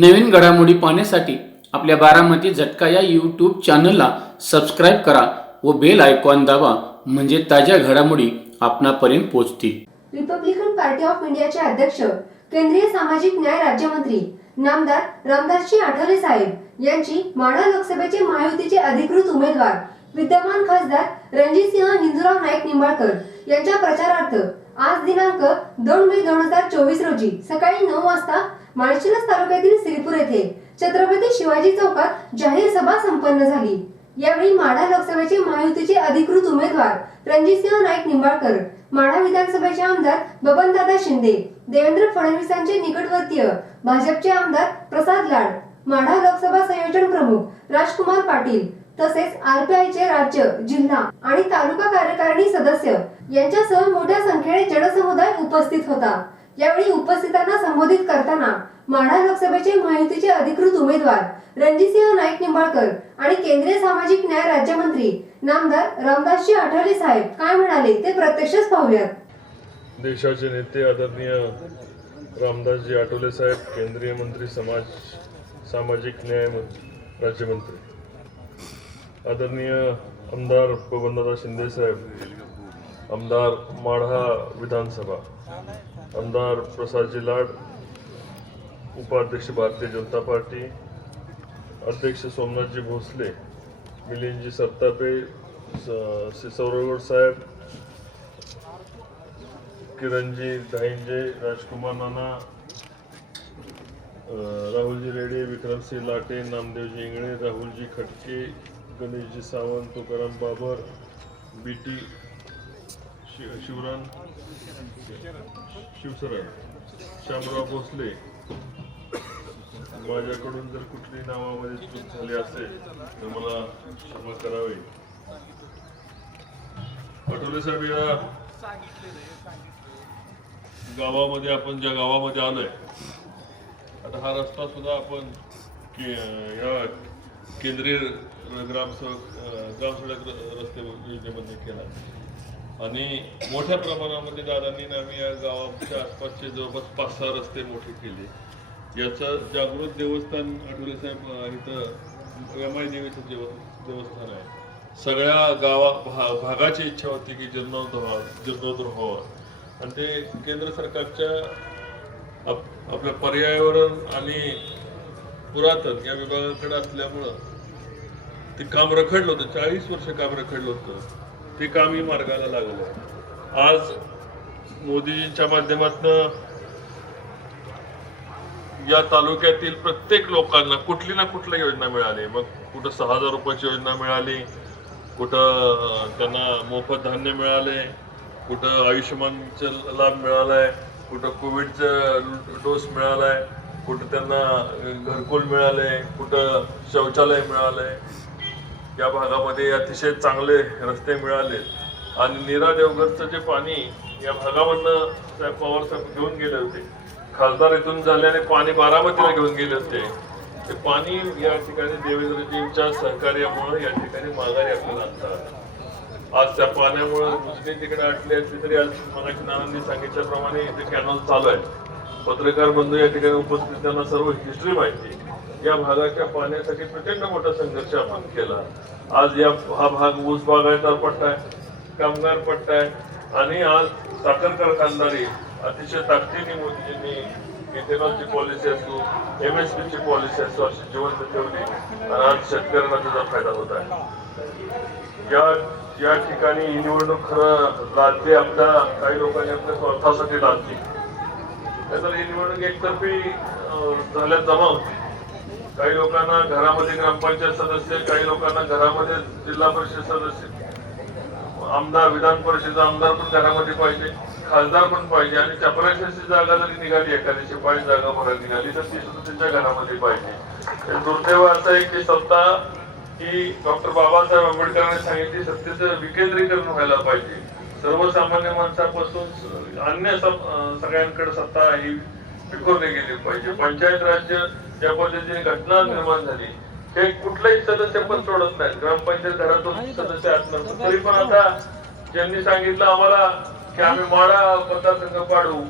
नवीन घडामोडी पाहण्यासाठी आपल्या बारामती झटका या यूट्यूब चॅनलला सबस्क्राईब करा व बेल आयकॉन दाबा म्हणजे ताज्या घडामोडी आपणापर्यंत पोहोचतील. रिपब्लिकन पार्टी ऑफ इंडियाचे अध्यक्ष केंद्रीय सामाजिक न्याय राज्यमंत्री नामदार रामदासजी आठवले साहेब यांची माढा लोकसभेचे महायुतीचे अधिकृत उमेदवार विद्यमान खासदार रणजितसिंह हिंदूराव नाईक निंबाळकर यांच्या प्रचारार्थ आज दिनांक दोन मे दोन हजार चोवीस रोजी सकाळी नऊ वाजता माळशिरस तालुक्यातील श्रीपूर येथे छत्रपती शिवाजी चौकात जाहीर सभा संपन्न झाली. यावेळी माढा लोकसभेचे महायुतीचे अधिकृत उमेदवार रणजितसिंह नाईक निंबाळकर माढा विधानसभेचे आमदार बबनदादा शिंदे देवेंद्र फडणवीसांचे निकटवर्तीय भाजपचे आमदार प्रसाद लाड माढा लोकसभा संयोजन प्रमुख राजकुमार पाटील तसेच आरपीआयचे राज्य जिल्हा आणि तालुका कार्यकारिणी सदस्य यांच्यासह मोठ्या संख्येने जनसमुदाय उपस्थित होता. यावेळी उपस्थितांना संबोधित करताना माढा लोकसभेचे माहितीचे अधिकृत उमेदवार रणजितसिंह नाईक निंबाळकर आणि केंद्रीय सामाजिक न्याय राज्यमंत्री नामदार रामदासजी आठवले साहेब काय म्हणाले ते प्रत्यक्षच पाहूयात. देशाचे नेते आदरणीय रामदासजी आठवले साहेब केंद्रीय मंत्री समाज सामाजिक न्याय राज्यमंत्री. आदरणीय आमदार बबनदादा शिंदे साहेब आमदार माढा विधानसभा. आमदार प्रसादजी लाड उपाध्यक्ष भारतीय जनता पार्टी अध्यक्ष सोमनाथजी भोसले मिलिंदजी सत्तापे सिसौरगड साहेब किरणजी धाईंजे राजकुमार नाना राहुलजी रेडे विक्रमसिंह लाटे नामदेवजी इंगळे राहुलजी खटके गणेशजी सावंत तुकाराम बाबर बी टी शिवरान शिवसरण श्यामराव भोसले माझ्याकडून जर कुठली नावामध्ये चूक झाली असेल तर मला क्षमा करावी. पटोले साहेब या गावामध्ये आपण ज्या गावामध्ये आलोय आता हा रस्ता सुद्धा आपण या केंद्रीय ग्रामसेवक अं, ग्रामसडक रस्ते योजनेमध्ये केला. आणि मोठ्या प्रमाणामध्ये दादांनी आम्ही या गावाच्या आसपासचे जवळपास पाच सहा रस्ते मोठे केले. याचं जागृत देवस्थान आठवले साहेब इथं यमाई देवीचं देव देवस्थान आहे. सगळ्या गावा भा भागाची इच्छा होती की जीर्णोद्धार व्हावा जीर्णोद्धार व्हावा. आणि ते केंद्र सरकारच्या आप- आपल्या पर्यावरण आणि पुरातन या विभागाकडे असल्यामुळं ते काम रखडलं होतं. चाळीस वर्ष काम रखडलं होतं. ते कामही मार्गाला लागलं. आज मोदीजींच्या माध्यमातून या तालुक्यातील प्रत्येक लोकांना कुठली ना कुठली योजना मिळाली. मग कुठं सहा हजार रुपयाची योजना मिळाली कुठं त्यांना मोफत धान्य मिळाले कुठं आयुष्यमानचं लाभ मिळालाय कुठं कोविडचं डोस मिळालाय कुठं त्यांना घरकुल मिळाले कुठं शौचालय मिळालंय या भागामध्ये अतिशय चांगले रस्ते मिळाले. आणि नीरा देवघरचं जे पाणी या भागामधनं साहेब पवार साहेब घेऊन गेले होते. खासदार इथून झाल्याने पाणी बारामतीला घेऊन गेले होते. ते पाणी या ठिकाणी देवेंद्रजींच्या सहकार्यामुळे या ठिकाणी माघारी आपल्याला आणतात आज त्या पाण्यामुळे दुसरी तिकडे अडकली असली तरी आज मनाची नानांनी सांगितल्याप्रमाणे इथे कॅनॉल चालू आहे. पत्रकार बंधू या ठिकाणी उपस्थित त्यांना सर्व हिस्ट्री माहिती. या भागाच्या पाण्यासाठी प्रचंड मोठा संघर्ष आपण केला. आज या हा भाग ऊस बागायचा पट्टा आहे कामगार पट्टा आहे आणि आज साखर कारखानदारी अतिशय ताकदीने मोदीजींनी इथेनॉलची पॉलिसी असो एम एस ची पॉलिसी असो अशी जिवंत ठेवली. आणि आज शेतकऱ्यांना त्याचा फायदा होत आहे. या या ठिकाणी ही निवडणूक खरं लादली आपल्या काही लोकांनी आपल्या स्वार्थासाठी लादली. त्याचा ही निवडणूक एकतर्फी अं, झाल्यात जमा काही लोकांना घरामध्ये ग्रामपंचायत सदस्य काही लोकांना घरामध्ये जिल्हा परिषद सदस्य आमदार विधान परिषद आमदार पण घरामध्ये पाहिजे खासदार पण पाहिजे आणि चपराशाची जागा जरी निघाली एखादी शिपाई जागा भरायला निघाली तर ती सुद्धा त्यांच्या घरामध्ये पाहिजे. दुर्दैव असं आहे की सत्ता ही डॉक्टर बाबासाहेब आंबेडकरांनी सांगितली सत्तेचं विकेंद्रीकरण व्हायला पाहिजे. सर्वसामान्य माणसापासून अन्य सगळ्यांकडे सत्ता ही विखुरली गेली पाहिजे. पंचायत राज्य ज्या पद्धतीने घटना निर्माण झाली हे कुठलाही सदस्य पण सोडत नाहीत. ग्रामपंचायत घरातून सदस्य असणार तरी पण आता ज्यांनी सांगितलं आम्हाला की आम्ही माडा मतदारसंघ पाडू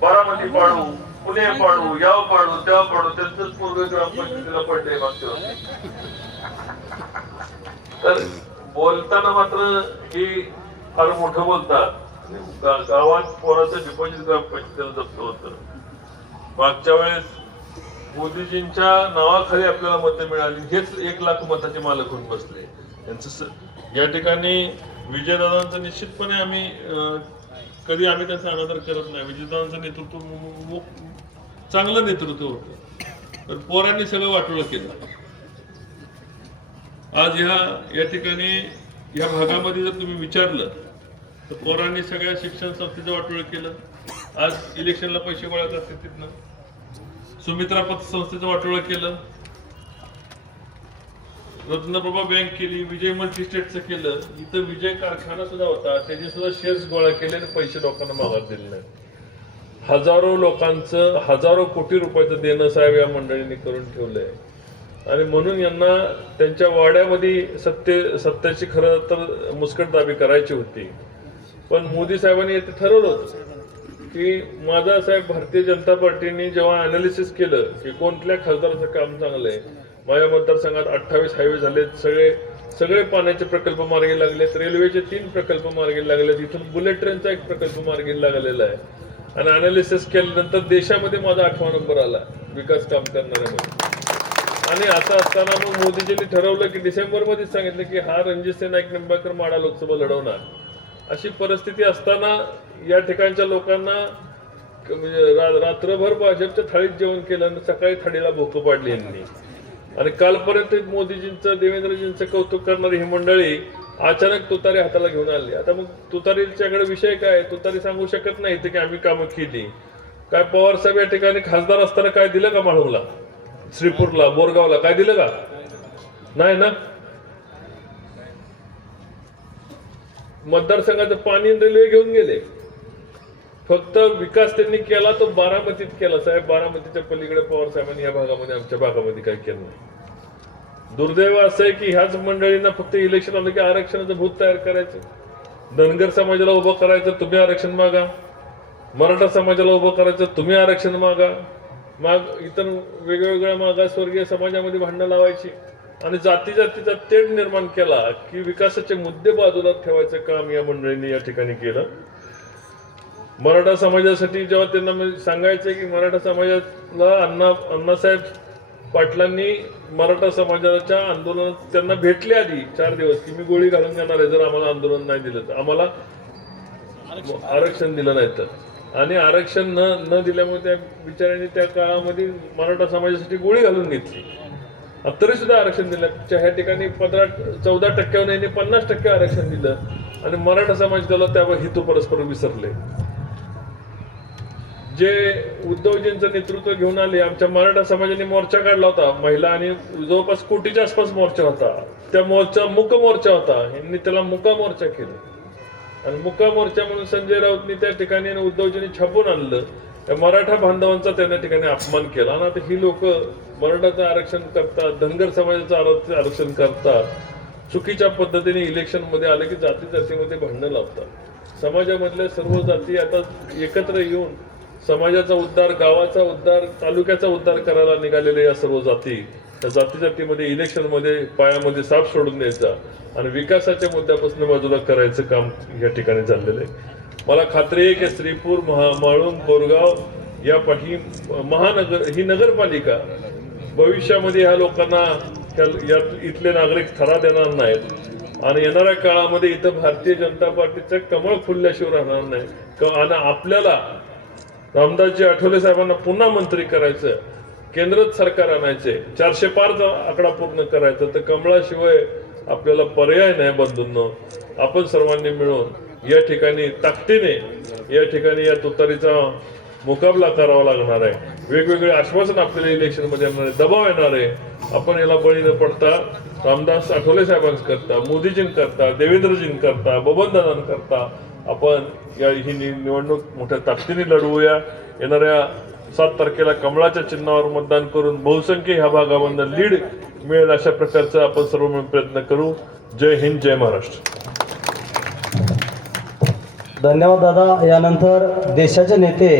बारामती पाडू पुणे पाडू याव पाडू तेव्हा पाडू त्यांचंच पूर्व ग्रामपंचायतीला पडले मागच्या वर्षी. तर बोलताना मात्र ही फार मोठं बोलतात. गावात पोराचं डिपॉझिट ग्रामपंचायतीला जप्त होतं. मागच्या वेळेस मोदीजींच्या नावाखाली आपल्याला मतं मिळाली. हेच एक लाख मताचे मालक होऊन बसले. यांचं या ठिकाणी विजयदादांचं निश्चितपणे आम्ही कधी आम्ही त्याचा अनादर करत नाही. विजयदादांचं नेतृत्व चांगलं नेतृत्व होतं. तर पोरांनी सगळं वाटोळं केलं. आज ह्या या ठिकाणी या भागामध्ये जर तुम्ही विचारलं तर पोरांनी सगळ्या शिक्षण संस्थेचं वाटोळ केलं. आज इलेक्शनला पैसे गोळा करते तिथनं. सुमित्रा पतसंस्थेचं वाटोळ केलं. रत्नप्रभा बँक केली विजय मल्टी स्टेटचं केलं. इथं विजय कारखाना सुद्धा होता. त्याचे सुद्धा शेअर्स गोळा केले आणि पैसे लोकांना मागात दिले नाही. हजारो लोकांचं हजारो कोटी रुपयाचं देणं साहेब या मंडळींनी करून ठेवलंय. आणि म्हणून यांना त्यांच्या वाड्यामध्ये सत्ते सत्तेची खरं तर मुस्कटदाबी करायची होती. पण मोदी साहेबांनी येथे ठरवलं होतं की माझा साहेब भारतीय जनता पार्टीने जेव्हा अनालिसिस केलं की कोणत्या खासदाराचं काम चांगलं आहे माझ्या मतदारसंघात अठ्ठावीस हायवे झालेत सगळे सगळे पाण्याचे प्रकल्प मार्गी लागलेत रेल्वेचे तीन प्रकल्प मार्गी लागलेत इथून बुलेट ट्रेनचा एक प्रकल्प मार्गी लागलेला आहे. आणि अनालिसिस केल्यानंतर देशामध्ये माझा आठवा नंबर आला विकास काम करणाऱ्यामध्ये. आणि असं असताना मग मोदीजींनी ठरवलं की डिसेंबरमध्येच सांगितलं की हा रणजित नाईक निंबाळकर माडा लोकसभा लढवणार. अशी परिस्थिती असताना या ठिकाणच्या लोकांना म्हणजे रा- रात्रभर भाजपच्या थाळीत जेवण केलं आणि सकाळी थाळीला भोकं पाडली यांनी. आणि कालपर्यंत मोदीजींचं देवेंद्रजींचं कौतुक करणारी ही मंडळी अचानक तुतारी हाताला घेऊन आली. आता मग तुतारीच्याकडे विषय काय तुतारी सांगू शकत नाही ते की आम्ही कामं केली. काय पवार साहेब या ठिकाणी खासदार असताना काय दिलं का माळूला? श्रीपूरला बोरगावला. काय दिलं का? नाही ना? मतदारसंघाचं पाणी रेल्वे घेऊन गेले. फक्त विकास त्यांनी केला तो बारामतीत केला. साहेब बारामतीच्या पलीकडे पवार साहेबांनी या भागामध्ये आमच्या भागामध्ये काही केलं नाही. दुर्दैव असं आहे की ह्याच मंडळींना फक्त इलेक्शन आलं की आरक्षणाचं भूत तयार करायचं. धनगर समाजाला उभं करायचं तुम्ही आरक्षण मागा. मराठा समाजाला उभं करायचं तुम्ही आरक्षण मागा. माग इतर वेगवेगळ्या मागासवर्गीय समाजामध्ये भांडणं लावायची. आणि जाती जातीचा तेढ निर्माण केला की विकासाचे मुद्दे बाजूला ठेवायचं काम या मंडळींनी या ठिकाणी केलं. मराठा समाजासाठी जेव्हा त्यांना सांगायचं की मराठा समाजाला अण्णा अण्णासाहेब पाटलांनी मराठा समाजाच्या आंदोलनात त्यांना भेटले आधी चार दिवस की मी गोळी घालून जाणार आहे जर आम्हाला आंदोलन नाही दिलं तर. आम्हाला आरक्षण दिलं नाही तर. आणि आरक्षण न न दिल्यामुळे त्या बिचाऱ्यांनी त्या काळामध्ये मराठा समाजासाठी गोळी घालून घेतली. तरी सुद्धा आरक्षण दिलं. ह्या ठिकाणी पंधरा चौदा टक्क्यावर यांनी पन्नास टक्के आरक्षण दिलं आणि मराठा समाज त्याला त्यावर हितू परस्पर विसरले. जे उद्धवजींचं नेतृत्व घेऊन आले आमच्या मराठा समाजाने मोर्चा काढला होता. महिला आणि जवळपास कोटीच्या आसपास मोर्चा होता. त्या मोर्चा मुक मोर्चा होता. यांनी त्याला मुका मोर्चा केला. आणि मुका मोर्चा म्हणून संजय राऊतनी त्या ठिकाणी उद्धवजींनी छापून आणलं. त्या मराठा बांधवांचा त्या ठिकाणी अपमान केला. आणि आता ही लोक मराठाचं आरक्षण करतात धनगर समाजाचं आरक्षण करतात. चुकीच्या पद्धतीने इलेक्शनमध्ये आले की जाती जातीमध्ये भांडणं लावतात. समाजामधल्या सर्व जाती आता एकत्र येऊन समाजाचा उद्धार गावाचा उद्धार तालुक्याचा उद्धार करायला निघालेल्या या सर्व जाती त्या जाती जातीमध्ये इलेक्शनमध्ये पायामध्ये साप सोडून द्यायचा. आणि विकासाच्या मुद्द्यापासून बाजूला करायचं काम या ठिकाणी चाललेलं आहे. मला खात्री आहे की श्रीपूर महा माळून बोरगाव या ही महानगर ही नगरपालिका भविष्यामध्ये ह्या लोकांना त्या या इथले नागरिक थरा देणार नाहीत. आणि येणाऱ्या काळामध्ये इथं भारतीय जनता पार्टीचं कमळ फुलल्याशिवाय राहणार नाही. आणि आपल्याला रामदासजी आठवले साहेबांना पुन्हा मंत्री करायचं केंद्रच सरकार आणायचे चारशे पारचा आकडा पूर्ण करायचा तर कमळाशिवाय आपल्याला पर्याय नाही बंधूंनो. आपण सर्वांनी मिळून या ठिकाणी ताकदीने या ठिकाणी या तुतारीचा मुकाबला करावा लागणार आहे. वेगवेगळे आश्वासन आपल्याला इलेक्शनमध्ये येणार आहे. दबाव येणार आहे. आपण याला बळी न पडता रामदास आठवले साहेबांकरता मोदीजींकरता देवेंद्रजींकरता बबनदादांकरता आपण या ही नि- निवडणूक मोठ्या ताकदीने लढवूया. येणाऱ्या सात तारखेला कमळाच्या चिन्हावर मतदान करून बहुसंख्य ह्या भागामधनं लीड मिळेल अशा प्रकारचा आपण सर्व मिळून प्रयत्न करू. जय हिंद जय महाराष्ट्र. धन्यवाद दादा. यानंतर देशाचे नेते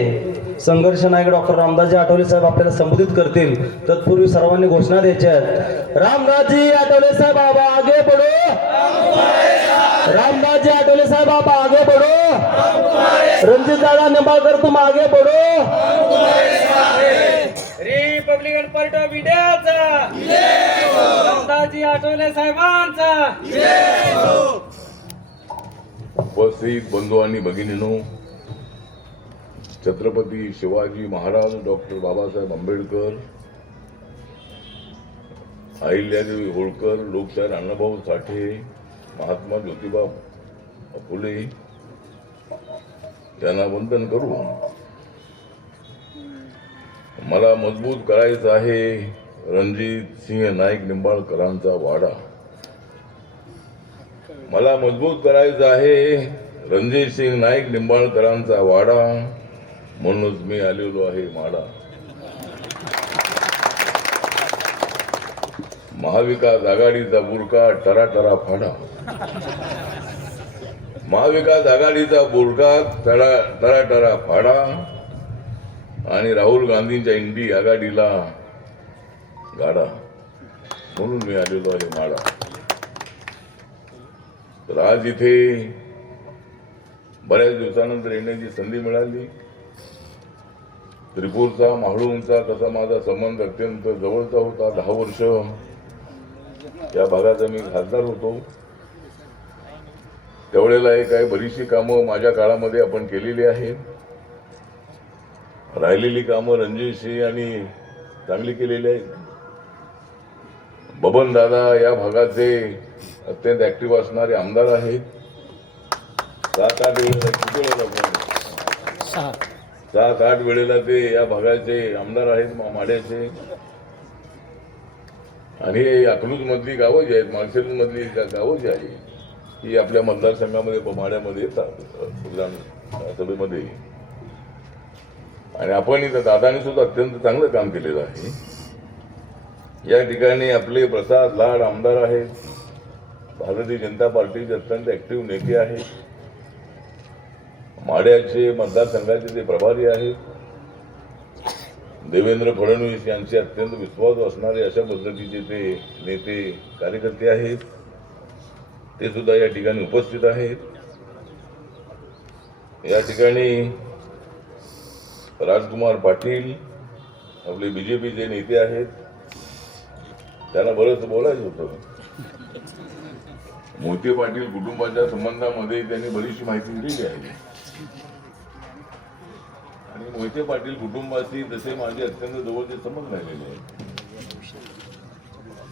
संघर्ष नायक डॉक्टर रामदासजी आठवले साहेब आपल्याला संबोधित करतील. तत्पूर्वी सर्वांनी घोषणा द्यायच्या आहेत. रामदासजी आठवले साहेब बाबा आगे पडो रामदासजी आठवले साहेब बाबा आगे पडो रणजित दादा निंबाळकर तुम आगे पडो रिपब्लिकन पार्टी ऑफ इंडियाचा. रामदासजी आठवले साहेबांचा. उपस्थित बंधू आणि भगिनीनो छत्रपती शिवाजी महाराज डॉक्टर बाबासाहेब आंबेडकर अहिल्यादेवी होळकर लोकशाहीर अण्णाभाऊ साठे महात्मा ज्योतिबा फुले यांना वंदन करू मला मजबूत करायचं आहे रणजित सिंह नाईक निंबाळकरांचा वाडा. मला मजबूत करायचं आहे. रणजित सिंग नाईक निंबाळकरांचा वाडा. म्हणूनच मी आलेलो आहे माडा. महाविकास आघाडीचा बुरका टराटरा फाडा. महाविकास आघाडीचा बुरका टरा टराटरा फाडा. आणि राहुल गांधींच्या इंडी आघाडीला गाडा. म्हणून मी आलेलो आहे माडा. तर आज इथे बऱ्याच दिवसानंतर येण्याची संधी मिळाली. त्रिपूरचा माहळूंचा तसा माझा संबंध अत्यंत जवळचा होता. दहा वर्ष या भागाचा मी खासदार होतो. त्यावेळेला हे काही बरीचशी कामं माझ्या काळामध्ये आपण केलेली आहेत. राहिलेली कामं रणजितसिंह आणि चांगली केलेली आहेत. बबन दादा या भागाचे अत्यंत ऍक्टिव्ह असणारे आमदार आहेत. सात आठ वेळेला किती वेळेला? सात. आठ वेळेला ते या भागाचे आमदार आहेत मा- माढ्याचे आणि हे अकलूज मधली गावं जी आहेत माळशेज मधली गावं जी आहे ही आपल्या मतदारसंघामध्ये माढ्यामध्ये येतात विधानसभेमध्ये आणि आपण इथं दादाने सुद्धा अत्यंत चांगलं काम केलेलं आहे. या ठिकाणी आपले प्रसाद लाड आमदार आहेत. भारतीय जनता पार्टीचे अत्यंत ॲक्टिव्ह नेते आहेत. माड्याचे मतदारसंघाचे ते प्रभारी आहेत. देवेंद्र फडणवीस यांचे अत्यंत विश्वास असणारे अशा पद्धतीचे ते नेते कार्यकर्ते आहेत. ते सुद्धा या ठिकाणी उपस्थित आहेत. या ठिकाणी राजकुमार पाटील आपले बीजेपीचे नेते आहेत. त्यांना बरंच बोलायचं होतं. मोहिते पाटील कुटुंबाच्या संबंधामध्ये त्यांनी बरीचशी माहिती दिली आहे. आणि मोहिते पाटील कुटुंबाशी तसे माझे अत्यंत जवळचे संबंध राहिलेले आहेत.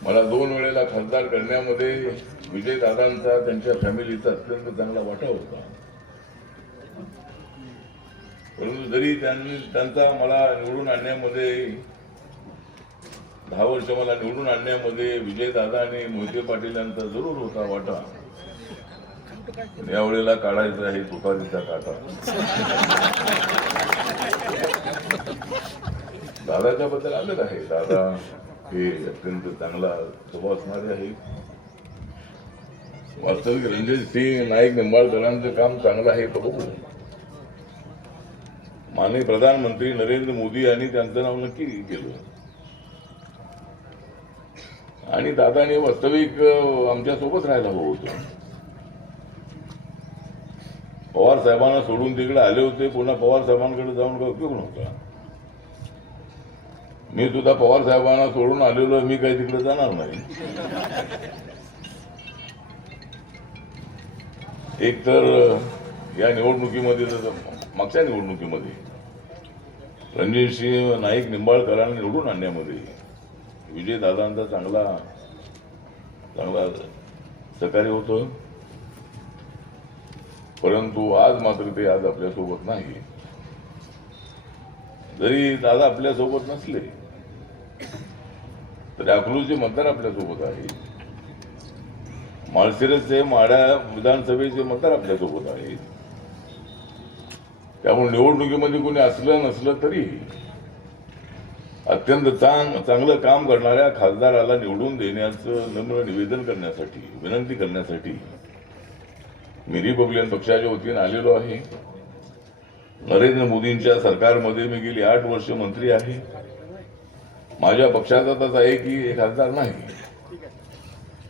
मला दोन वेळेला खासदार करण्यामध्ये विजय दादांचा त्यांच्या फॅमिलीचा अत्यंत चांगला वाटा होता. परंतु जरी त्यांनी त्यांचा मला निवडून आणण्यामध्ये दहा वर्ष मला निवडून आणण्यामध्ये विजय दादा आणि मोहिते पाटील यांचा जरूर होता वाटा. यावेळेला काढायचा आहे तुपारीचा काटा. दादाच्या बद्दल आलेलं आहे. दादा हे अत्यंत चांगला स्वभाव असणारे आहे वास्तविक रणजित सिंग नाईक निंबाळकरांचं काम चांगलं आहे बघू? माननीय प्रधानमंत्री नरेंद्र मोदी यांनी त्यांचं नाव नक्की केलं. आणि दादाने वास्तविक आमच्यासोबत राहायला हवं होतं. पवार साहेबांना सोडून तिकडे आले होते पुन्हा पवार साहेबांकडे जाऊन काय उपयोग नव्हता. मी सुद्धा पवार साहेबांना सोडून आलेलो मी काही तिकडे जाणार नाही. एक तर या निवडणुकीमध्ये मागच्या निवडणुकीमध्ये रणजितसिंह नाईक निंबाळकरांना निवडून आणण्यामध्ये विजय दादांचा चांगला चांगला सहकार्य होतं परंतु आज मात्र ते आज आपल्यासोबत नाही. जरी दादा आपल्यासोबत नसले तरी अकलूचे मतदार आपल्यासोबत आहे माळशिरसचे माड्या विधानसभेचे मतदार आपल्यासोबत आहेत. त्यामुळे निवडणुकीमध्ये कोणी असलं नसलं तरी अत्यंत चांग चांगलं काम करणाऱ्या खासदाराला निवडून देण्याचं नम्र निवेदन करण्यासाठी विनंती करण्यासाठी मी रिपब्लिकन पक्षाच्या वतीने आलेलो आहे. नरेंद्र मोदींच्या सरकारमध्ये मी गेली आठ वर्ष मंत्री आहे. माझ्या पक्षाचा तसा आहे की हे खासदार नाही.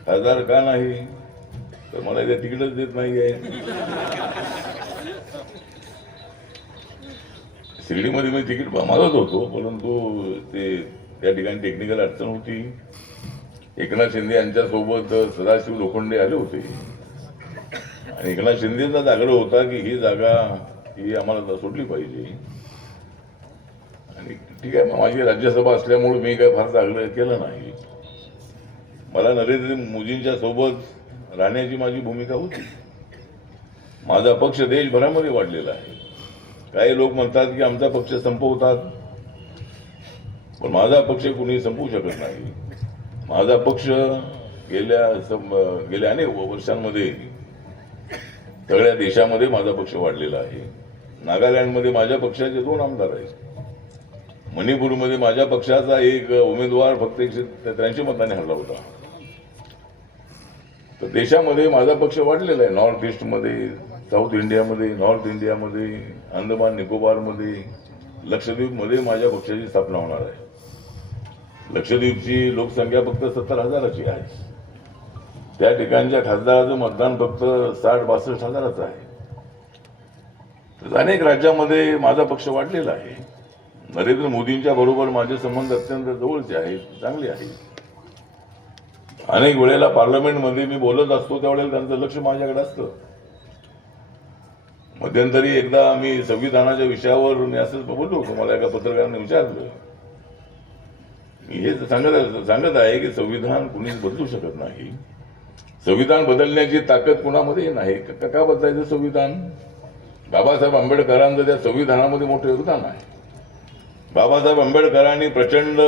खासदार का नाही? तर मला इथे तिकीटच देत नाही आहे शिर्डीमध्ये मी तिकीट मागत होतो परंतु ते त्या ठिकाणी टेक्निकल अडचण होती. एकनाथ शिंदे यांच्यासोबत सदाशिव लोखंडे आले होते. आणि एकनाथ शिंदेचा आग्रह होता की ही जागा ही आम्हाला सोडली पाहिजे. आणि ठीक आहे माझी राज्यसभा असल्यामुळे मी काय फारसा आग्रह केला नाही. मला नरेंद्र मोदींच्या सोबत राहण्याची माझी भूमिका होती. माझा पक्ष देशभरामध्ये वाढलेला आहे. काही लोक म्हणतात की आमचा पक्ष संपवतात. पण माझा पक्ष कुणी संपवू शकत नाही. माझा पक्ष गेल्या गेल्या अनेक वर्षांमध्ये सगळ्या देशामध्ये माझा पक्ष वाढलेला आहे. नागालँडमध्ये माझ्या पक्षाचे दोन आमदार आहेत. मणिपूरमध्ये माझ्या पक्षाचा एक उमेदवार फक्त एकशे त्र्याऐंशी मतांनी हरला होता. तर देशामध्ये माझा पक्ष वाढलेला आहे. नॉर्थ ईस्टमध्ये साऊथ इंडियामध्ये नॉर्थ इंडियामध्ये अंदमान निकोबारमध्ये लक्षद्वीपमध्ये माझ्या पक्षाची स्थापना होणार आहे. लक्षद्वीपची लोकसंख्या फक्त सत्तर हजाराची आहे. त्या ठिकाणच्या खासदाराचं मतदान फक्त साठ बासष्ट हजाराचं आहे. तर अनेक राज्यामध्ये माझा पक्ष वाढलेला आहे. नरेंद्र मोदींच्या बरोबर माझे संबंध अत्यंत जवळचे आहेत चांगले आहेत. अनेक वेळेला पार्लमेंटमध्ये मी बोलत असतो त्यावेळेला त्यांचं लक्ष माझ्याकडे असतं. मध्यंतरी एकदा मी संविधानाच्या विषयावर मी असंच बोललो होतो मला एका पत्रकाराने विचारलं. मी हे सांगत सांगत आहे की संविधान कुणीच बदलू शकत नाही. संविधान बदलण्याची ताकद कुणामध्ये नाही. का का बदलायचं संविधान? बाबासाहेब आंबेडकरांचं त्या संविधानामध्ये मोठं योगदान आहे. बाबासाहेब आंबेडकरांनी प्रचंड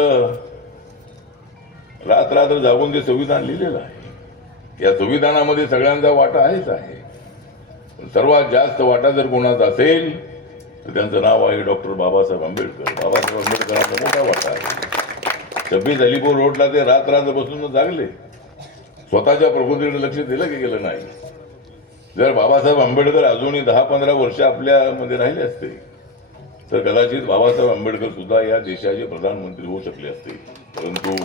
रात रात्र जागून ते संविधान लिहिलेलं आहे या संविधानामध्ये सगळ्यांचा वाटा आहेच आहे. सर्वात जास्त वाटा जर कोणाचा असेल तर त्यांचं नाव आहे डॉक्टर बाबासाहेब आंबेडकर. बाबासाहेब आंबेडकरांचा मोठा वाटा आहे. छब्बीस अलीपूर रोडला ते रात रात बसून जागले. स्वतःच्या प्रकृतीकडे लक्ष दिलं की गेलं नाही. जर बाबासाहेब आंबेडकर अजूनही दहा पंधरा वर्ष आपल्यामध्ये राहिले असते तर कदाचित बाबासाहेब आंबेडकर सुद्धा या देशाचे प्रधानमंत्री होऊ शकले असते. परंतु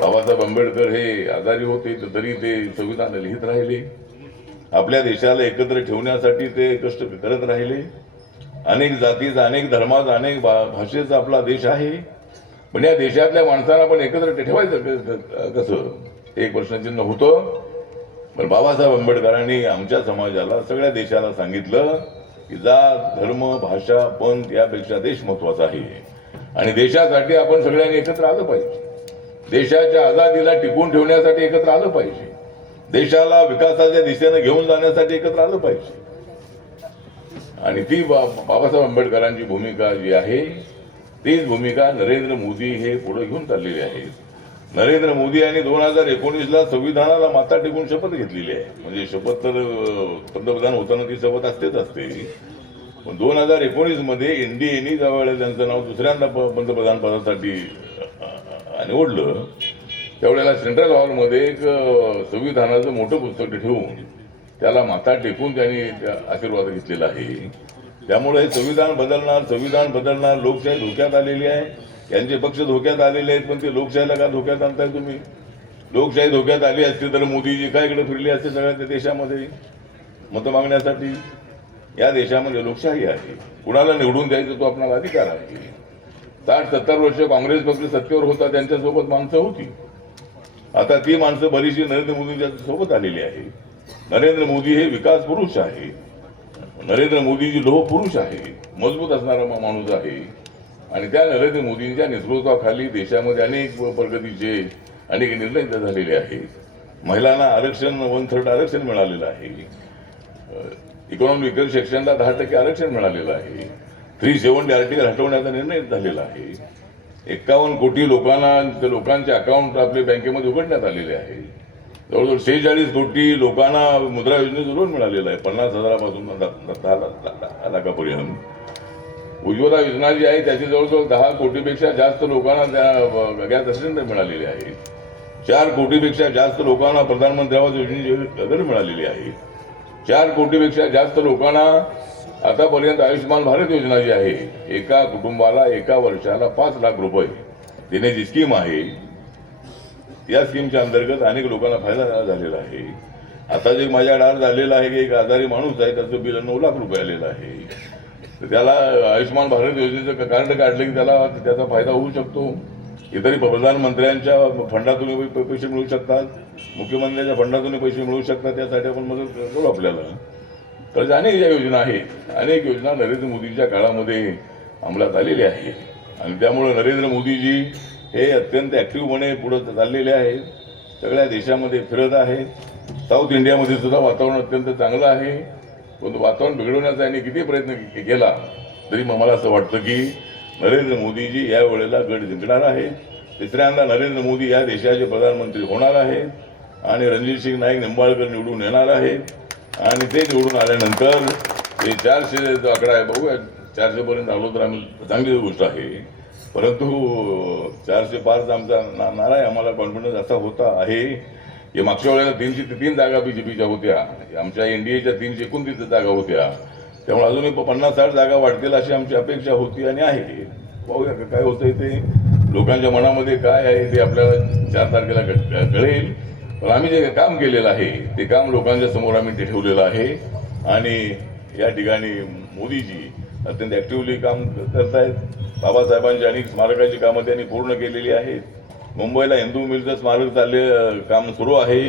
बाबासाहेब आंबेडकर हे आजारी होते तर तरी ते संविधान लिहित राहिले. आपल्या देशाला एकत्र ठेवण्यासाठी ते कष्ट करत राहिले. अनेक जातीचा अनेक धर्माचा अनेक भा- भाषेचा आपला देश आहे. पण या देशातल्या माणसांना पण एकत्र ठेवायचं कसं? एक प्रश्नचिन्ह होतं. पण बाबासाहेब आंबेडकरांनी आमच्या समाजाला सगळ्या देशाला सांगितलं की जात धर्म भाषा पंथ यापेक्षा देश महत्त्वाचा आहे. आणि देशासाठी आपण सगळ्यांनी एकत्र आलं पाहिजे. देशाच्या आझादीला टिकून ठेवण्यासाठी एकत्र आलं पाहिजे. देशाला विकासाच्या दिशेने घेऊन जाण्यासाठी एकत्र आलं पाहिजे. आणि ती बा- बाबासाहेब आंबेडकरांची भूमिका जी आहे तीच भूमिका नरेंद्र मोदी हे पुढे घेऊन चाललेले आहेत. नरेंद्र मोदी यांनी दोन हजार एकोणीसला संविधानाला माता टेकून शपथ घेतलेली आहे. म्हणजे शपथ तर पंतप्रधान होताना ती शपथ असतेच असते. पण दोन हजार एकोणीसमध्ये एनडीएनी ज्यावेळेला त्यांचं नाव दुसऱ्यांदा प- पंतप्रधान पदासाठी निवडलं त्यावेळेला सेंट्रल हॉलमध्ये एक संविधानाचं मोठं पुस्तक ठेवून त्याला माथा टेकून त्यांनी त्या आशीर्वाद घेतलेला आहे. त्यामुळे हे संविधान बदलणार संविधान बदलणार लोकशाही धोक्यात आलेली आहे. यांचे पक्ष धोक्यात आलेले आहेत पण ते लोकशाहीला का धोक्यात आणताय तुम्ही? लोकशाही धोक्यात आली असती तर मोदीजी काय इकडे फिरले असते सगळ्या त्या देशामध्ये? मतं मागण्यासाठी? या देशामध्ये लोकशाही आहे. कुणाला निवडून द्यायचं तो आपणाला अधिकार आहे. साठ सत्तर वर्ष काँग्रेस पक्ष सत्तेवर होता त्यांच्यासोबत माणसं होती. आता ती माणसं बरीचशी नरेंद्र मोदींच्या सोबत आलेली आहे. नरेंद्र मोदी हे विकास पुरुष आहे. नरेंद्र मोदीजी लोह पुरुष आहे. मजबूत असणारा माणूस आहे. आणि त्या नरेंद्र मोदींच्या नेतृत्वाखाली देशामध्ये अनेक प्रगतीचे अनेक निर्णय झालेले आहेत. महिलांना आरक्षण वन थर्ड आरक्षण मिळालेलं आहे. इकॉनॉमिकल सेक्शनला दहा टक्के आरक्षण मिळालेलं आहे. थ्री सेव्हन्टी आर्टिकल हटवण्याचा निर्णय झालेला आहे. एक्कावन्न कोटी लोकांना लोकांचे अकाउंट आपले बँकेमध्ये उघडण्यात आलेले आहे. जवळजवळ शेहेचाळीस कोटी लोकांना मुद्रा योजनेचं लोन मिळालेलं आहे. पन्नास हजारापासून दहा लाखापर्यंत. उज्ज्वला योजना जी आहे त्याची जवळजवळ दहा कोटीपेक्षा जास्त लोकांना त्या गॅस असिस्टंट मिळालेले आहे चार कोटीपेक्षा जास्त लोकांना प्रधानमंत्री आवास योजनेची घर मिळालेली आहे. चार कोटीपेक्षा जास्त लोकांना आतापर्यंत आयुष्यमान भारत योजना जी आहे एका कुटुंबाला एका वर्षाला पाच लाख रुपये देण्याची स्कीम आहे. या स्कीमच्या अंतर्गत अनेक लोकांना फायदा झालेला आहे. आता जे माझ्या डार झालेला आहे की एक आजारी माणूस आहे त्याचं बिल नऊ लाख रुपये आलेलं आहे. तर त्याला आयुष्यमान भारत योजनेचं कार्ड काढलं की त्याला त्याचा फायदा होऊ शकतो. इतरही प्रधानमंत्र्यांच्या फंडातून पैसे मिळू शकतात मुख्यमंत्र्यांच्या फंडातून पैसे मिळू शकतात त्यासाठी आपण मदत करू आपल्याला. तर अनेक ज्या योजना आहेत. अनेक योजना नरेंद्र मोदीच्या काळामध्ये अंमलात आलेल्या आहेत. आणि त्यामुळे नरेंद्र मोदीजी हे अत्यंत ॲक्टिव्हपणे पुढं चाललेले आहेत. सगळ्या देशामध्ये फिरत आहेत. साऊथ इंडियामध्ये सुद्धा वातावरण अत्यंत चांगलं आहे. परंतु वातावरण बिघडवण्याचा यांनी किती प्रयत्न के- केला? तरी मग मला असं वाटतं की नरेंद्र मोदीजी या वेळेला गड जिंकणार आहे. तिसऱ्यांदा नरेंद्र मोदी या देशाचे प्रधानमंत्री होणार आहे. आणि रणजित सिंग नाईक निंबाळकर निवडून येणार आहे. आणि ते निवडून आल्यानंतर हे चारशे आकडा आहे. बघूया चारशेपर्यंत आलो तर आम्ही चांगली गोष्ट आहे. परंतु चारशे पाच आमचा ना नारा आहे. आम्हाला कॉन्फिडन्स असा होता आहे. की मागच्या वेळेला तीनशे तीन जागा बीजेपीच्या होत्या. आमच्या एनडीएच्या तीनशे एकोणतीस जागा होत्या. त्यामुळे अजूनही पन्नास साठ जागा वाढतील अशी आमची अपेक्षा होती आणि आहे. पाहूया का काय होतंय ते. लोकांच्या मनामध्ये काय आहे ते आपल्याला चार तारखेला कळेल. पण आम्ही जे काम केलेलं आहे ते काम लोकांच्या समोर आम्ही ते ठेवलेलं आहे. आणि या ठिकाणी मोदीजी अत्यंत ॲक्टिव्हली काम करतायत. बाबासाहेबांची अनेक स्मारकाची कामं त्यांनी पूर्ण केलेली आहेत. मुंबईला हिंदू मिलचं स्मारक चालले काम सुरू आहे.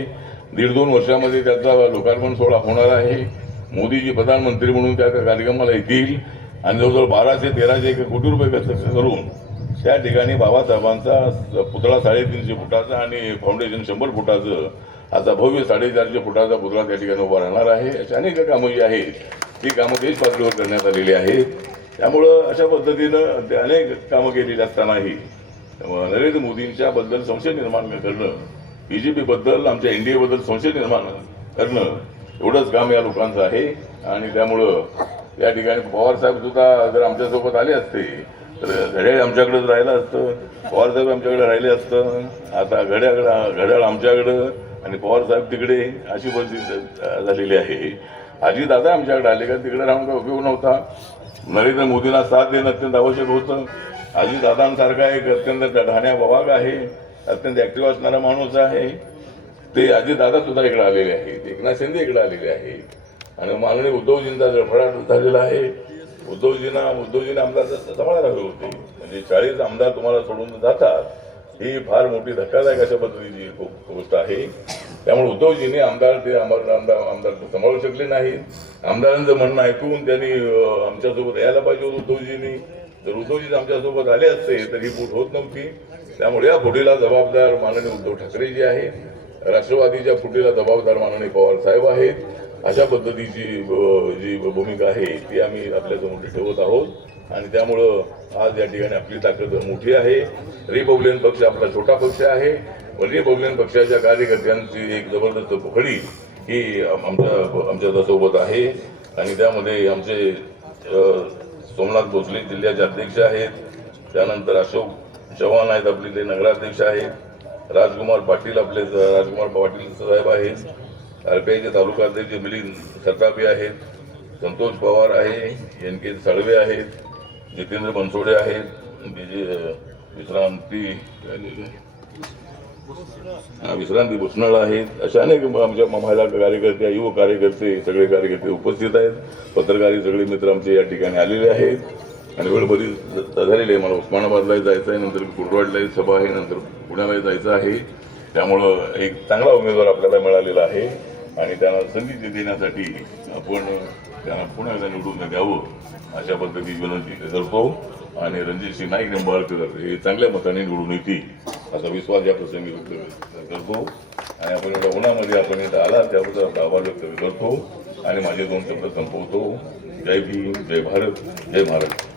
दीड दोन वर्षामध्ये त्याचा लोकार्पण सोहळा होणार आहे. मोदीजी प्रधानमंत्री म्हणून त्या कार्यक्रमाला येतील. आणि जवळजवळ बाराशे तेराशे एक कोटी रुपये खर्च करून त्या ठिकाणी बाबासाहेबांचा पुतळा साडेतीनशे फुटाचा आणि फाउंडेशन शंभर फुटाचं आता भव्य साडेचारशे फुटाचा पुतळा त्या ठिकाणी उभा राहणार आहे. अशा अनेक कामं जी आहेत. ती कामं देश पातळीवर करण्यात आलेली आहेत. त्यामुळं अशा पद्धतीनं ते अनेक कामं केलेली असतानाही नरेंद्र मोदींच्या बद्दल संशय निर्माण करणं बीजेपीबद्दल आमच्या एनडीए बद्दल संशय निर्माण करणं एवढंच काम या लोकांचं आहे. आणि त्यामुळं या ठिकाणी पवारसाहेब सुद्धा जर आमच्यासोबत आले असते तर घड्याळ आमच्याकडेच राहिलं असतं. पवार साहेब आमच्याकडे राहिले असतं. आता घड्याळ घड्याळ आमच्याकडं आणि पवार साहेब तिकडे अशी परिस्थिती झालेली आहे. आजी दादा आमच्याकडे आले का? तिकडे राहून काय उपयोग नव्हता. नरेंद्र मोदींना साथ देणं अत्यंत आवश्यक होतं. आजी दादांसारखा एक अत्यंत ठाण्या वाघ आहे. अत्यंत ॲक्टिव्ह असणारा माणूस आहे. ते अजित दादा सुद्धा इकडे आलेले आहेत एकनाथ शिंदे इकडे आलेले आहेत. आणि माननीय उद्धवजींचा जळफळाट झालेला आहे उद्धवजींना उद्धवजींना आमदार सांभाळायला हवे होते म्हणजे चाळीस आमदार तुम्हाला सोडून जातात ही फार मोठी धक्कादायक अशा पद्धतीची गोष्ट आहे. त्यामुळे उद्धवजींनी आमदार ते आमदार आमदार आमदार सांभाळू शकले नाहीत. आमदारांचं म्हणणं ऐकून त्यांनी आमच्यासोबत यायला पाहिजे होतं उद्धवजींनी. जर उद्धवजी आमच्यासोबत आले असते तर ही फूट होत नव्हती. त्यामुळे या फुटीला जबाबदार माननीय उद्धव ठाकरे जे आहेत राष्ट्रवादीच्या फुटीला जबाबदार माननीय पवार साहेब आहेत. अशा पद्धतीची जी भूमिका आहे ती आम्ही आपल्यासमोर ठेवत आहोत. आणि त्यामुळं आज या ठिकाणी आपली ताकद मोठी आहे. रिपब्लिकन पक्ष आपला छोटा पक्ष आहे. पण रिपब्लिकन पक्षाच्या कार्यकर्त्यांची एक जबरदस्त पोखडी ही आमच्या आमच्यासोबत आहे. आणि त्यामध्ये आमचे सोमनाथ भोसले जिल्ह्याचे अध्यक्ष आहेत. त्यानंतर अशोक चव्हाण आहेत आपले ते नगराध्यक्ष आहेत. राजकुमार पाटील आपले राजकुमार पाटील साहेब आहेत. आरपीआयचे तालुका अध्यक्ष मिलिंद सतापे आहेत. संतोष पवार आहे एन के साळवे आहेत जितेंद्र बनसोडे आहेत विश्रांती हा, विश्रांती भुसनाळ आहेत. अशा अनेक आमच्या महिला कार्यकर्ते युवक कार्यकर्ते सगळे कार्यकर्ते उपस्थित आहेत. पत्रकारी सगळे मित्र आमचे या ठिकाणी आलेले आहेत. आणि वेळ बरीच झालेली आहे. मला उस्मानाबादलाही जायचं आहे नंतर कुरवाडलाही सभा आहे नंतर पुण्याला जायचं आहे. त्यामुळं एक चांगला उमेदवार आपल्याला मिळालेला आहे. आणि त्यांना संधी देण्यासाठी आपण त्यांना पुन्हा एकदा निवडून द्यावं अशा पद्धतीची विनंती करतो. आणि रणजित सिंग नाईक निंबाळकर हे चांगल्या मताने निवडून येतील असा विश्वास या प्रसंगी व्यक्त करतो. आणि आपण एवढ्या उन्हामध्ये आपण इथं आला त्याबद्दल आपला आभार व्यक्त करतो. आणि माझे दोन शब्द संपवतो. जय भीम जय भारत जय महाराष्ट्र